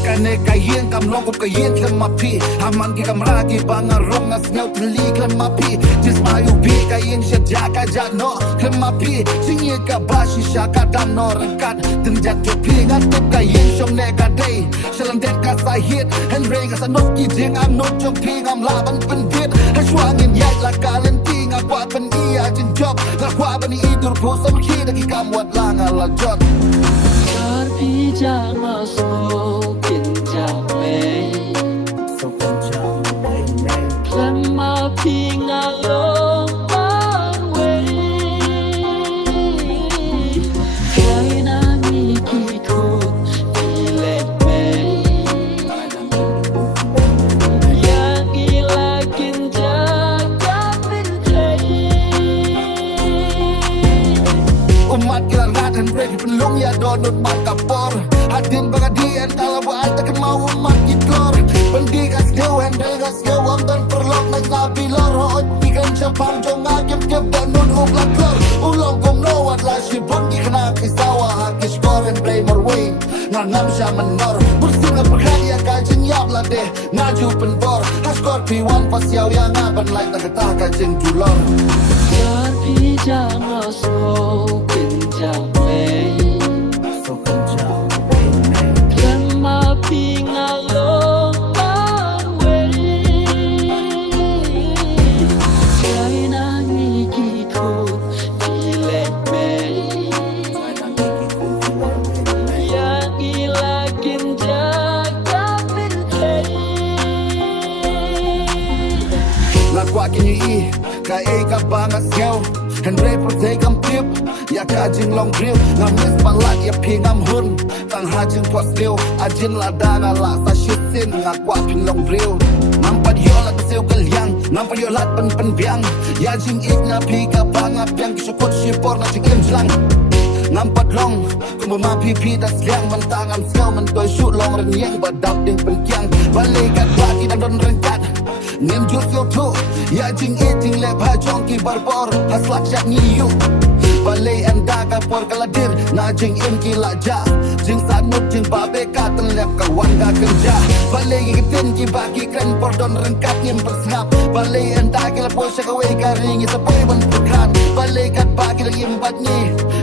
Kane kayen kam long ko kayen klem mapi Haman ki kamra ki bangarong nas nyau tli klem mapi Jis mayu bi kayen shadja ka jano klem mapi Sinye ka bashi shaka dan no rangkat Tenjat jo pi ngatip kayen shong ne ka day Shalan den ka sa hit Henry ka sa not ki jing am not jong pi ngam laban pen bit Hashwangin yat la kalenti ngakwa pen iya jin job Ngakwa bani idur po sam ki daki kam wat langa la jot Karpi jangan smokin jamai Klema pinga lomang way Kaya nangikiko Ilet may Yang ilakin jaga bintay Umat kilarat dan break penlung ya donut mat kapor Hadin bagadian kalau buat tak mau umat kitlor Pendikas geu handel gas geu amdan perlok naik nabi lor Hoot ikan capam jong agem tiap donut ublak lor Ulong kom no wat la shibun ikna kisawa hakish kor and play more way Ngangam sya menor Bersih na perkaya kajin yap la deh Ngaju penbor Hashkor P1 pas yaw yang aban like nakatah kajin julor Karpi jangan smokin jamai Klema pinga lomang way Kaya nangikiko Ilet may Yang ilakin jaga bintay Lakwa kinyi i ka e ka bangas yaw Henry protect am tip ya ka jing long grill ngam mis palat ya pingam hun tang ha jing tuas liu ajin la dana la sa shit sin ngakwa ping long grill nampat yo la siu kalyang nampat yo lat pen biang ya jing ik na pi ka bangap yang kisukot shipor na jing im jlang Nampat long Kumba ma pipi das liang Mentang am siau Mentoy shoot long renyeng Badap ding penkiang Balikat baki dan don rengkat Ngem jur siu tu Ya jing jing lep ha jong ki barbor Haslak syak ngiyu Balai enda ka por kaladir Na jing im ki lakja Jing sanut jing babe ka Tenlep kawan ka kerja Balai gigitin ki baki kren por don rengkat Ngem bersengap Balai enda ki lepo syakawe ka ringi Sepoy ban perkan Balai kat baki lagi imbat ni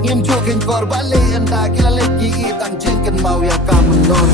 Ngem jokin kor balai enda ki lalek ki itang jing kan mau ya ka menor